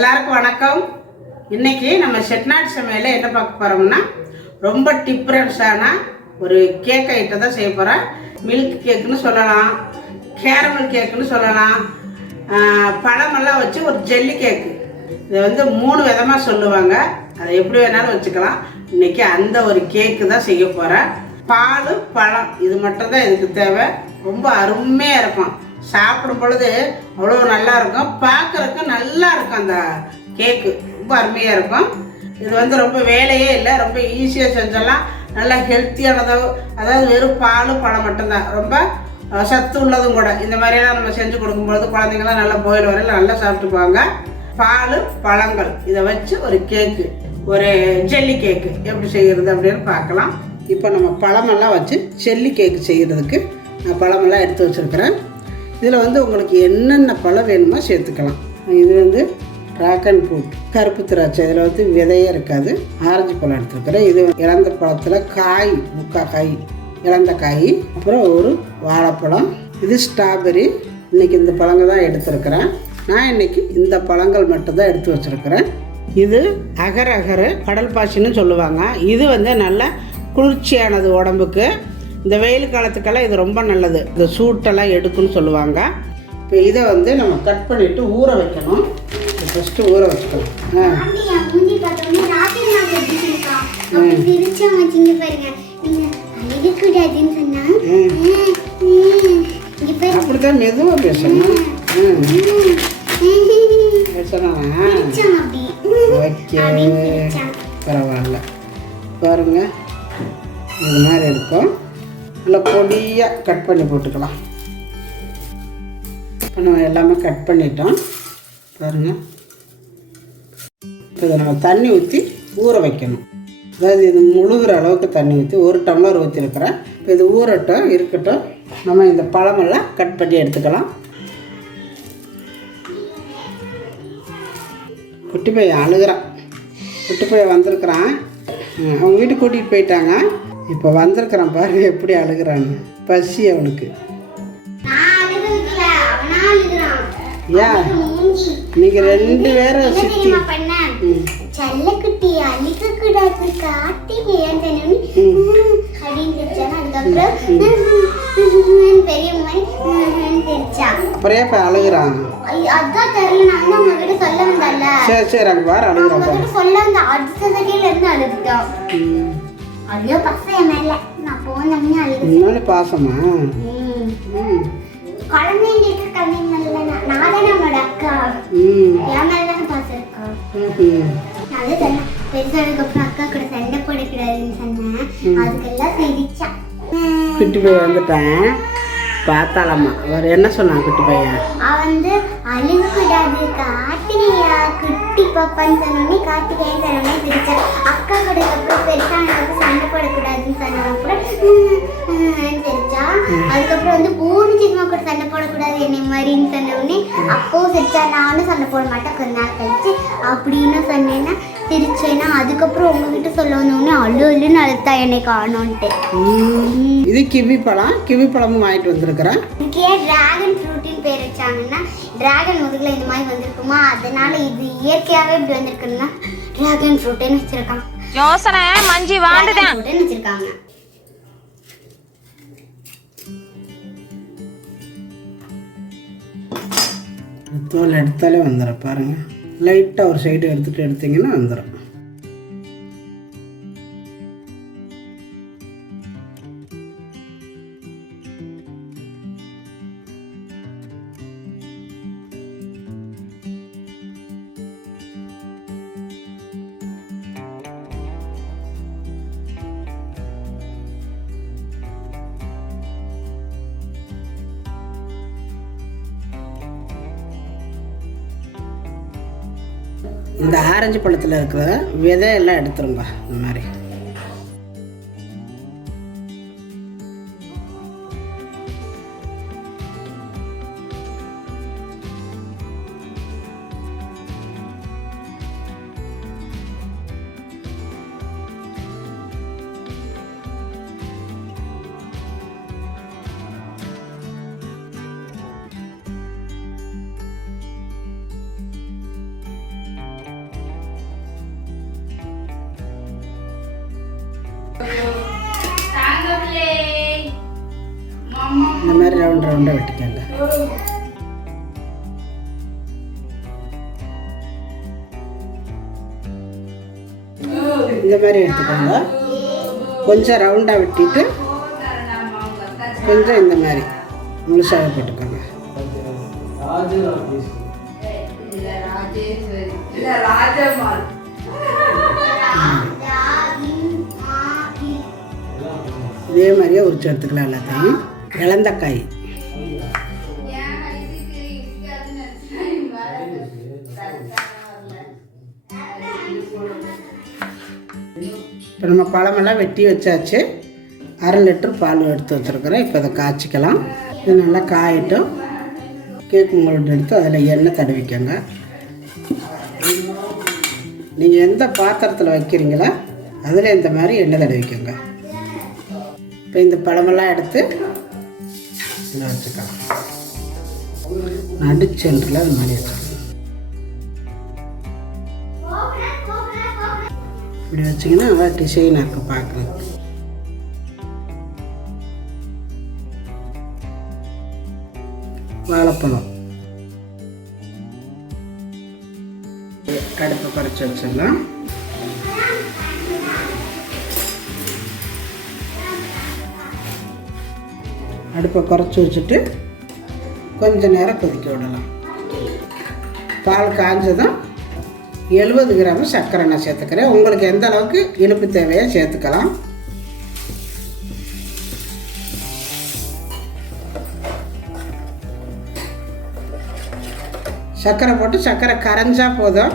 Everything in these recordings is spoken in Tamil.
எல்லாருக்கும் வணக்கம். இன்னைக்கு நம்ம செட்டிநாடு சமையலில் என்ன பார்க்க போகிறோம்னா ரொம்ப டிஃப்ரென்ஸான ஒரு கேக் ஐட்டம் தான் செய்ய போகிறேன். மில்க் கேக்குன்னு சொல்லலாம், கேரமல் கேக்குன்னு சொல்லலாம், பழமெல்லாம் வச்சு ஒரு ஜெல்லி கேக்கு. இதை வந்து 3 விதமாக சொல்லுவாங்க, அதை எப்படி வேணாலும் வச்சுக்கலாம். இன்றைக்கி அந்த ஒரு கேக்கு தான் செய்ய போகிறேன். பால் பழம் இது மட்டும்தான் இதுக்கு தேவை. ரொம்ப அருமையாக இருக்கும், சாப்பிடும் பொழுது அவ்வளோ நல்லா இருக்கும், பார்க்குறதுக்கு நல்லா இருக்கும். அந்த கேக்கு ரொம்ப அருமையாக இருக்கும். இது வந்து ரொம்ப வேலையே இல்லை, ரொம்ப ஈஸியாக செஞ்சிடலாம். நல்லா ஹெல்த்தியானதோ, அதாவது வெறும் பால் பழம் மட்டும்தான், ரொம்ப சத்து உள்ளதும் கூட. இந்த மாதிரியெல்லாம் நம்ம செஞ்சு கொடுக்கும்பொழுது குழந்தைங்களாம் நல்லா போயிடு வரையில் நல்லா சாப்பிட்டுக்குவாங்க. பால் பழங்கள் இதை வச்சு ஒரு கேக்கு, ஒரு ஜெல்லி கேக்கு எப்படி செய்கிறது அப்படின்னு பார்க்கலாம். இப்போ நம்ம பழமெல்லாம் வச்சு ஜெல்லி கேக்கு செய்கிறதுக்கு நான் பழமெல்லாம் எடுத்து வச்சுருக்கிறேன். இதில் வந்து உங்களுக்கு என்னென்ன பழம் வேணுமோ சேர்த்துக்கலாம். இது வந்து ட்ராகன் ஃப்ரூட், கருப்பு திராட்சை, இதில் வந்து விதையே இருக்காது. ஆரஞ்சு பழம் எடுத்துருக்கிறேன். இது இழந்த பழத்தில் காய், முக்கால் காய் இழந்த காய். அப்புறம் ஒரு வாழைப்பழம். இது ஸ்ட்ராபெரி. இன்றைக்கி இந்த பழங்கள் தான் எடுத்துருக்கிறேன். நான் இன்றைக்கி இந்த பழங்கள் மட்டும்தான் எடுத்து வச்சுருக்கிறேன். இது அகர் அகர் கடல் பாசின்னு சொல்லுவாங்க. இது வந்து நல்ல குளிர்ச்சியானது உடம்புக்கு. இந்த வெயில் காலத்துக்கெல்லாம் இது ரொம்ப நல்லது, இந்த சூட்டெல்லாம் எடுக்குன்னு சொல்லுவாங்க. இப்போ இதை வந்து நம்ம கட் பண்ணிவிட்டு ஊற வைக்கணும். ஃபஸ்ட்டு ஊற வச்சுக்கலாம். அப்படித்தான் மெதுவாக பேசணும். ஓகே, பரவாயில்ல. பாருங்க, இது மாதிரி இருக்கும். நல்லா பொடியாக கட் பண்ணி போட்டுக்கலாம். இப்போ நம்ம எல்லாமே கட் பண்ணிட்டோம். பாருங்கள், இப்போ இதை நம்ம தண்ணி ஊற்றி ஊற வைக்கணும். அதாவது இது முழுகிற அளவுக்கு தண்ணி ஊற்றி 1 டம்ளர் ஊற்றிருக்கிறேன். இப்போ இது ஊறட்டும், இருக்கட்டும். நம்ம இந்த பழமெல்லாம் கட் பண்ணி எடுத்துக்கலாம். குட்டி பையன் அழுகிறான். குட்டி பையன் வந்திருக்கிறான், அவங்க வீட்டுக்கு கூட்டிகிட்டு போயிட்டாங்க. இப்போ வந்திருக்கிறான், பாருங்க எப்படி அழுகிறான்னு. பசி அவனுக்கு. ஏன் நீங்கள் 2 பேரும் சுற்றி அப்புறம் இப்போ அழுகிறான். சரி சரி, அங்கே பாரு அழுகிறான். இன்னொன்று பாசமா குட்டி போய் வந்துட்டேன். பார்த்தாலம்மா அவர் என்ன சொன்னான் குட்டி பையன்? வந்து அழுகக்கூடாது கார்த்திகையா குட்டி பாப்பான்னு சொன்னோடனே கார்த்திகேயன் சொன்னோடனே சிரிச்சான். அக்கா கூட அப்புறம் பெருசானதுக்கு சண்டை போடக்கூடாதுன்னு சொன்னப்புறம் சிரிச்சா. அதுக்கப்புறம் வந்து பூர்ணிச்சிமா கூட சண்டை போடக்கூடாது என்னை மாதிரின்னு சொன்னோடனே அப்பவும் சிரிச்சா. நானும் சண்டை போட மாட்டேன் கொஞ்ச நாள் கழிச்சு அப்படின்னு சொன்னேன்னா சிரிச்சேன்னா. அதுக்கப்புறம் உங்ககிட்ட சொல்ல வந்தோடனே அழுன்னு அழுத்தா என்னை காணோன்ட்டு. இது கிவி பழம். கிவி பழமும் வாங்கிட்டு வந்திருக்கிறேன். ஏன் டிராகன் ஃப்ரூட்டின்னு பேர் வச்சாங்கன்னா டிராகன் முதுகில் இந்த மாதிரி வந்திருக்குமா, அதனால இது இயற்கையாகவே இப்படி வந்திருக்குன்னா டிராகன் ஃப்ரூட்டுன்னு வச்சிருக்காங்க. யோசனை மஞ்சி வாண்டுதான் வச்சிருக்காங்க. தோல் எடுத்தாலே வந்துடும். பாருங்க, லைட்டாக ஒரு சைடு எடுத்தீங்கன்னா வந்துடும். இந்த ஆரஞ்சு பழத்தில் இருக்கிற விதையெல்லாம் எடுத்துருங்க. இந்த மாதிரி இந்த மாதிரி ரவுண்டாக வெட்டிக்கோங்க. இந்த மாதிரி எடுத்துக்கோங்க. கொஞ்சம் ரவுண்டாக வெட்டிட்டு கொஞ்சம் இந்த மாதிரி முழுசாக போட்டுக்கோங்க. இதே மாதிரியே உரிச்சு எடுத்துக்கலாம் எல்லாத்தையும். இளந்தக்காய் இப்போ நம்ம பழமெல்லாம் வெட்டி வச்சாச்சு. 1/2 லிட்டர் பால் எடுத்து வச்சுருக்கிறேன். இப்போ அதை காய்ச்சிக்கலாம். இது நல்லா காயட்டும். கேக் மோல்டு எடுத்து அதில் எண்ணெய் தடவிக்கோங்க. நீங்கள் எந்த பாத்திரத்தில் வைக்கிறீங்களோ அதில் இந்த மாதிரி எண்ணெய் தடவிக்கோங்க. இப்போ இந்த பழமெல்லாம் எடுத்து இதில் வச்சுக்கலாம். நடுச்சென்றில் அது மாதிரி வச்சுக்கலாம். இப்படி வச்சிங்கன்னா நல்லா டிசைனாக இருக்கும் பார்க்குறதுக்கு. வாழைப்பழம் அடுப்பை குறைச்சி வச்சிடலாம். அடுப்பை குறைச்சி வச்சுட்டு கொஞ்சம் நேரம் கொதிக்க விடலாம். பால் காஞ்சதும் 70 கிராம் சர்க்கரை நான் சேர்த்துக்கிறேன். உங்களுக்கு எந்த அளவுக்கு இனிப்பு தேவையோ சேர்த்துக்கலாம். சர்க்கரை போட்டு சர்க்கரை கரைஞ்சா போதும்.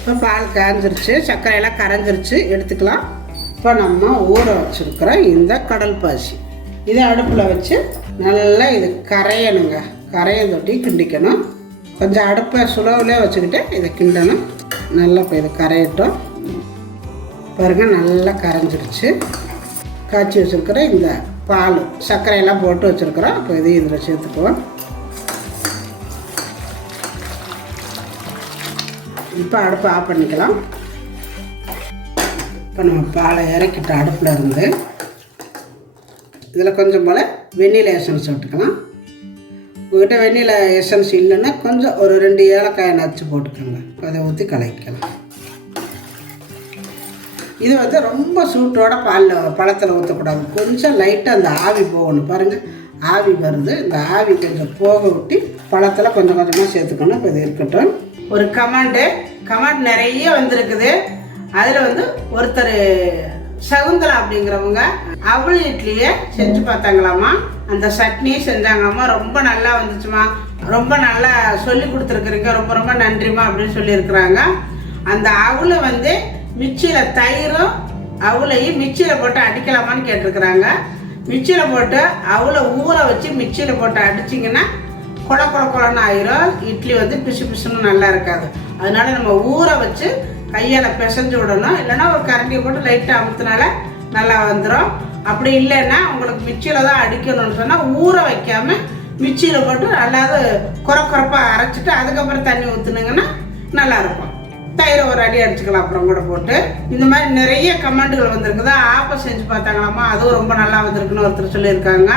இப்போ பால் காஞ்சிருச்சு, சர்க்கரையெல்லாம் கரைஞ்சிருச்சு, எடுத்துக்கலாம். இப்போ நம்ம ஊற வச்சுருக்கிற இந்த கடல் பாசி இதை அடுப்பில் வச்சு நல்லா இது கரையணுங்க. கரைய தொட்டி கிண்டிக்கணும். கொஞ்சம் அடுப்பை சுலவுலேயே வச்சுக்கிட்டு இதை கிண்டணும். நல்லா இப்போ இது கரையட்டும். பாருங்கள், நல்லா கரைஞ்சிருச்சு. காய்ச்சி வச்சுருக்கிற இந்த பால் சர்க்கரையெல்லாம் போட்டு வச்சுருக்குறோம். இப்போ இதையும் இதில் சேர்த்துக்குவோம். இப்போ அடுப்பை ஆஃப் பண்ணிக்கலாம். இப்போ நம்ம பாலை இறக்கிட்ட அடுப்பில் இருந்து இதில் கொஞ்சம் போல் வெண்ணிலா எசன்ஸ் விட்டுக்கலாம். உங்கள்கிட்ட வெண்ணிலா எசன்ஸ் இல்லைன்னா கொஞ்சம் ஒரு 2 ஏலக்காயை நச்சு போட்டுக்கோங்க. அதை ஊற்றி கலக்கிக்கலாம். இது வந்து ரொம்ப சூட்டோட பழத்தில் ஊற்றக்கூடாது. கொஞ்சம் லைட்டாக அந்த ஆவி போகணும். பாருங்கள், ஆவி வருது. இந்த ஆவி கொஞ்சம் போக விட்டு பழத்தில் கொஞ்சம் கொஞ்சமாக சேர்த்துக்கணும். இப்போ இது இருக்கட்டும். ஒரு கமெண்ட் நிறைய வந்திருக்குது. அதில் வந்து ஒருத்தர் சகுந்தலா அப்படிங்கிறவங்க அவள் இட்லியை செஞ்சு பார்த்தாங்களாமா. அந்த சட்னி செஞ்சாங்களாமா. ரொம்ப நல்லா வந்துச்சுமா, ரொம்ப நல்லா சொல்லி கொடுத்துருக்குறீங்க, ரொம்ப ரொம்ப நன்றிமா அப்படின்னு சொல்லியிருக்கிறாங்க. அந்த அவளை வந்து மிக்சியில் தயிரும் அவளையும் மிக்சியில் போட்டு அடிக்கலாமான்னு கேட்டிருக்கிறாங்க. மிக்சியில் போட்டு அவளை ஊற வச்சு மிக்சியில் போட்டு அடிச்சிங்கன்னா கொலன்னு ஆயிரும். இட்லி வந்து பிசு பிசுன்னு நல்லா இருக்காது. அதனால நம்ம ஊற வச்சு கையால் பிசைஞ்சு விடணும். இல்லைன்னா ஒரு கரண்டியை போட்டு லைட்டாக அமுத்தினால நல்லா வந்துடும். அப்படி இல்லைன்னா உங்களுக்கு மிக்சியில் தான் அடிக்கணும்னு சொன்னால் ஊற வைக்காமல் மிக்சியில் போட்டு நல்லாவது குறப்பாக அரைச்சிட்டு அதுக்கப்புறம் தண்ணி ஊற்றுனீங்கன்னா நல்லாயிருக்கும். தயிரை ஒரு அடி அடிச்சுக்கலாம் அப்புறம் கூட போட்டு. இந்த மாதிரி நிறைய கமெண்ட்டுகள் வந்திருக்குது. ஆப்பம் செஞ்சு பார்த்தாங்களாமா, அதுவும் ரொம்ப நல்லா வந்திருக்குன்னு ஒருத்தர் சொல்லியிருக்காங்க.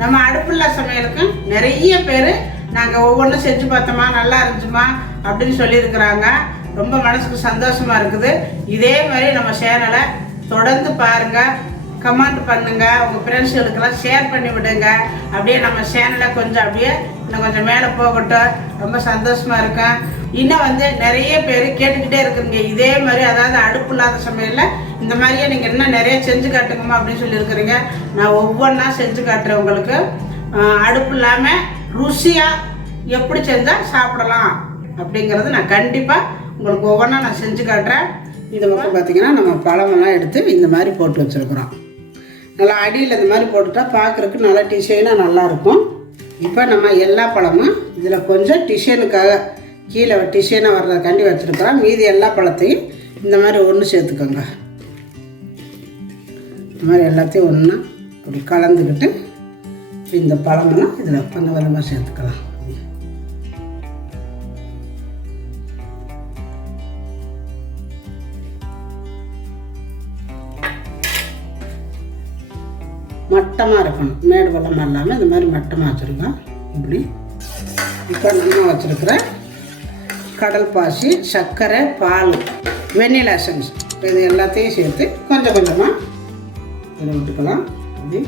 நம்ம அடுப்பில்லா சமையலுக்கு நிறைய பேர் நாங்கள் ஒவ்வொன்றும் செஞ்சு பார்த்தோமா, நல்லா இருந்துச்சுமா அப்படின்னு சொல்லியிருக்கிறாங்க. ரொம்ப மனசுக்கு சந்தோஷமாக இருக்குது. இதே மாதிரி நம்ம சேனலை தொடர்ந்து பாருங்கள், கமெண்ட் பண்ணுங்கள், உங்கள் ஃப்ரெண்ட்ஸுகளுக்கெல்லாம் ஷேர் பண்ணி விடுங்க. அப்படியே நம்ம சேனலை கொஞ்சம் அப்படியே இன்னும் கொஞ்சம் மேலே போகட்டும். ரொம்ப சந்தோஷமாக இருக்கேன். இன்னும் வந்து நிறைய பேர் கேட்டுக்கிட்டே இருக்குங்க இதே மாதிரி. அதாவது அடுப்பு இல்லாத சமையலில் இந்த மாதிரியே நீங்கள் இன்னும் நிறைய செஞ்சு காட்டுங்கம்மா அப்படின்னு சொல்லியிருக்கிறீங்க. நான் ஒவ்வொன்றா செஞ்சு காட்டுறேன் உங்களுக்கு. அடுப்பு இல்லாமல் ருசியாக எப்படி செஞ்சால் சாப்பிடலாம் அப்படிங்கிறது நான் கண்டிப்பாக உங்களுக்கு ஒவ்வொன்றா நான் செஞ்சு காட்டுறேன். இந்த பக்கம் பார்த்திங்கன்னா நம்ம பழமெல்லாம் எடுத்து இந்த மாதிரி போட்டு வச்சுருக்குறோம். நல்லா அடியில் இந்த மாதிரி போட்டுட்டா பார்க்குறதுக்கு நல்லா டிசைனாக நல்லாயிருக்கும். இப்போ நம்ம எல்லா பழமும் இதில் கொஞ்சம் டிசைனுக்காக கீழே டிசைனாக வர்றதுக்காண்டி வச்சுருக்குறோம். மீதி எல்லா பழத்தையும் இந்த மாதிரி ஒன்று சேர்த்துக்கோங்க. இந்த மாதிரி எல்லாத்தையும் ஒன்றா அப்படி கலந்துக்கிட்டு இந்த பழமெல்லாம் இதில் கொஞ்சம் கொஞ்சமாக சேர்த்துக்கலாம். மட்டமாக இருக்கணும், மேடு பள்ளமாக இல்லாமல் இந்த மாதிரி மட்டமாக வச்சுருக்கோம். இப்படி இப்போ நம்ம வச்சுருக்கிற கடல் பாசி, சர்க்கரை, பால், வெண்ணிலா எசன்ஸ் இது எல்லாத்தையும் சேர்த்து கொஞ்சம் கொஞ்சமாக இதில் விட்டுக்கலாம். இப்படி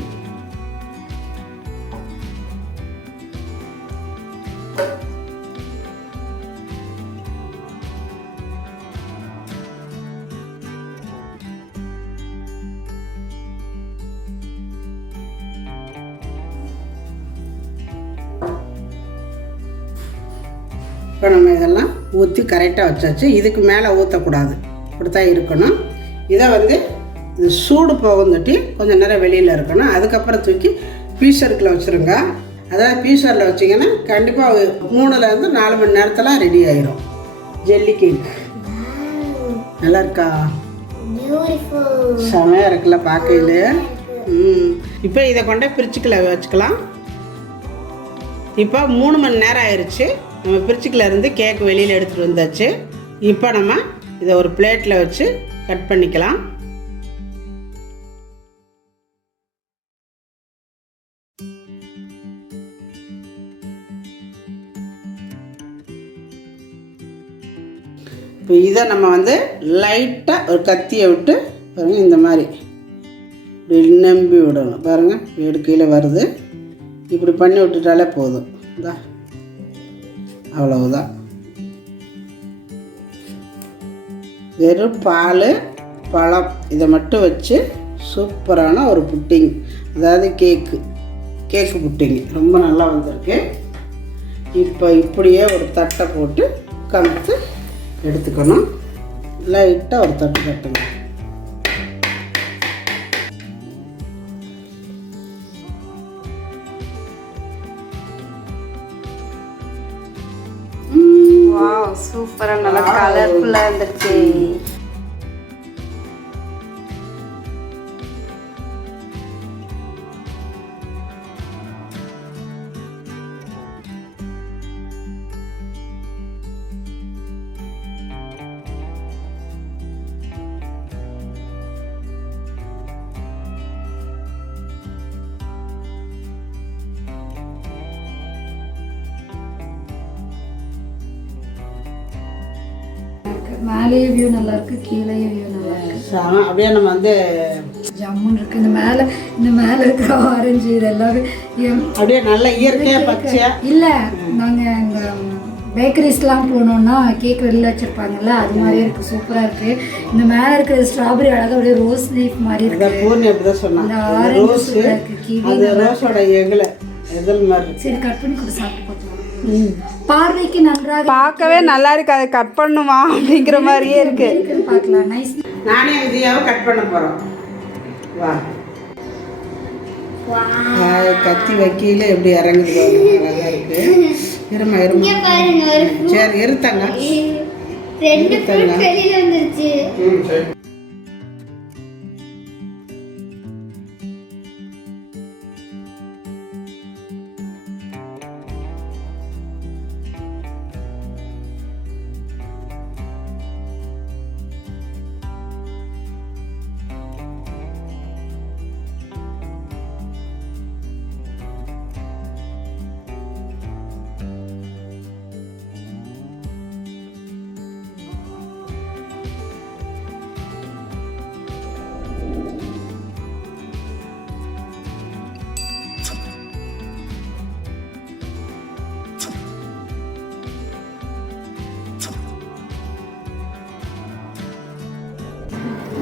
இப்போ நம்ம இதெல்லாம் ஊற்றி கரெக்டாக வச்சாச்சு. இதுக்கு மேலே ஊற்றக்கூடாது, இப்படி தான் இருக்கணும். இதை இது சூடு போகுந்துட்டி கொஞ்சம் நேரம் வெளியில் இருக்கணும். அதுக்கப்புறம் தூக்கி பீசருக்குள்ள வச்சுருங்க. அதாவது பீசரில் வச்சிங்கன்னா கண்டிப்பாக 3லேருந்து 4 மணி நேரத்தில் ரெடி ஆயிரும் ஜெல்லி கேக். நல்லா இருக்கா? செமையாக இருக்குல்ல பார்க்கையில. இப்போ இதை கொண்டே பிரிச்சுக்கல வச்சுக்கலாம். இப்போ 3 மணி நேரம் ஆயிடுச்சு. நம்ம பிரிச்சுக்கில் இருந்து கேக் வெளியில் எடுத்துகிட்டு வந்தாச்சு. இப்போ நம்ம இதை ஒரு பிளேட்டில் வச்சு கட் பண்ணிக்கலாம். இப்போ இதை நம்ம லைட்டாக ஒரு கத்தியை விட்டு பாருங்கள், இந்த மாதிரி இப்படி நம்பி விடணும். பாருங்கள் வீடு கீழே வருது. இப்படி பண்ணி விட்டுட்டாலே போதும். இந்தா அவ்வளவுதான். வெறும் பால், பழம் இதை மட்டும் வச்சு சூப்பரான ஒரு புட்டிங், அதாவது கேக்கு புட்டிங் ரொம்ப நல்லா வந்திருக்கு. இப்போ இப்படியே ஒரு தட்டை போட்டு கமுத்து எடுத்துக்கணும். லைட்டாக ஒரு தட்டு தட்டுங்க. வாவ், சூப்பரா நல்லா கலர்ஃபுல்லா இருந்துச்சு. மேலே வியூ நல்லா இருக்கு, கீழே வியூ நல்லா இருக்கு. அப்படியே நம்ம ஜம்முன்னு இருக்கு. இந்த மேல இருக்கிற ஆரஞ்சு இதெல்லாம் அப்படியே நல்ல இயற்கையா பச்சையா இல்ல. நாங்க இந்த பேக்கரிஸ்லாம் போனோம்னா கேக் வெளியில் வச்சிருப்பாங்கல்ல, அது மாதிரியே இருக்கு. சூப்பரா இருக்கு. இந்த மேல இருக்கிற ஸ்ட்ராபெரி அழகா அப்படியே ரோஸ் லீஃப் மாதிரி இருக்கு. பூர்ணி அப்படிதான் சொன்னாங்க. ரோஸ் அது ரோஸோட எதல் மாதிரி. சரி கட் பண்ணி கூட சாப்பிட்டு பார்க்கலாம். பார்வைக்கு நன்றாக பார்க்கவே நல்லா இருக்கு. அதை கட் பண்ணுமா அப்படிங்கிற மாதிரியே இருக்கு. பார்க்கலாம். நைஸ். நானே விஜயாவை கட் பண்ண போறோம். வா கத்தி வைக்கையில எப்படி இறங்குது அழகா இருக்கு. இருமா சரி இருத்தாங்க.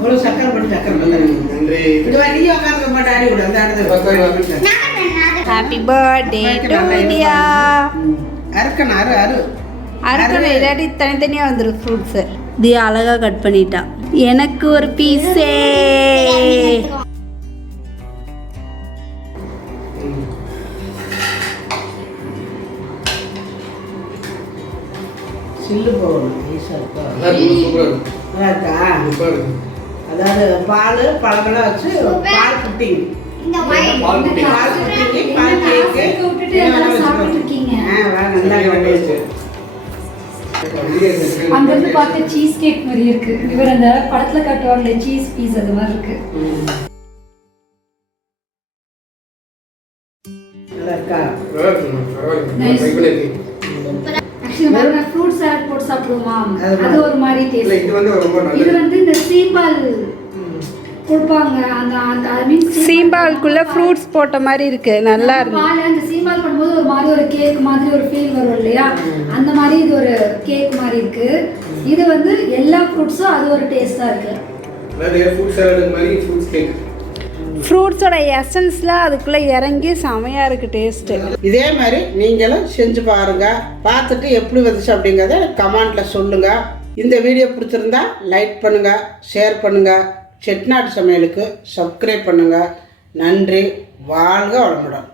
ஒரு சக்கரை போட்டு சக்கரை பண்ணி இது வண்டி உட்கார்ந்து மாட்டாடி விடு. அந்த இடத்துல ஹாப்பி பர்த்டே டு தியா. அறுக்கணும் அறுக்கணும், இல்லாட்டி தனித்தனியாக வந்துடும் ஃப்ரூட்ஸு. தியா அழகாக கட் பண்ணிட்டா. எனக்கு ஒரு பீஸே. சில்லு போகணும். அதாவது பால் பழமெல்லாம் வச்சு பால் புட்டிங், அங்க இருந்து பார்க்க சீஸ் கேக் மாதிரி இருக்கு. இவர் அந்த படத்துல காட்டுவாங்க சீஸ் பீஸ் அது மாதிரி இருக்கு. நல்லா இருக்கா? ஆக்சுவலி ஃப்ரூட் சாலட் போட்டு சாப்பிடுவோமா, அது ஒரு மாதிரி டேஸ்ட். இது வந்து இந்த சீம்பால் கொடுப்பாங்க. அந்த அந்த ஐ மீன் சீம்பாலுக்குள்ள ஃப்ரூட்ஸ் போட்ட மாதிரி இருக்கு, நல்லா இருக்கு. அந்த சீம்பால் பண்ணும்போது ஒரு மாதிரி ஒரு கேக் மாதிரி ஒரு ஃபீல் வரும் இல்லையா, அந்த மாதிரி இது ஒரு கேக் மாதிரி இருக்கு. இது வந்து எல்லா ஃப்ரூட்ஸும் அது ஒரு டேஸ்டா இருக்கு. ஃப்ரூட்ஸோட எசன்ஸ்லாம் அதுக்குள்ளே இறங்கி செமையாக இருக்குது டேஸ்ட்டு. இதே மாதிரி நீங்களும் செஞ்சு பாருங்கள். பார்த்துட்டு எப்படி வந்துச்சு அப்படிங்கிறத கமெண்ட்டில் சொல்லுங்கள். இந்த வீடியோ பிடிச்சிருந்தா லைக் பண்ணுங்கள், ஷேர் பண்ணுங்கள், செட்டிநாடு சமையலுக்கு சப்ஸ்கிரைப் பண்ணுங்கள். நன்றி. வாழ்க வளமுடன்.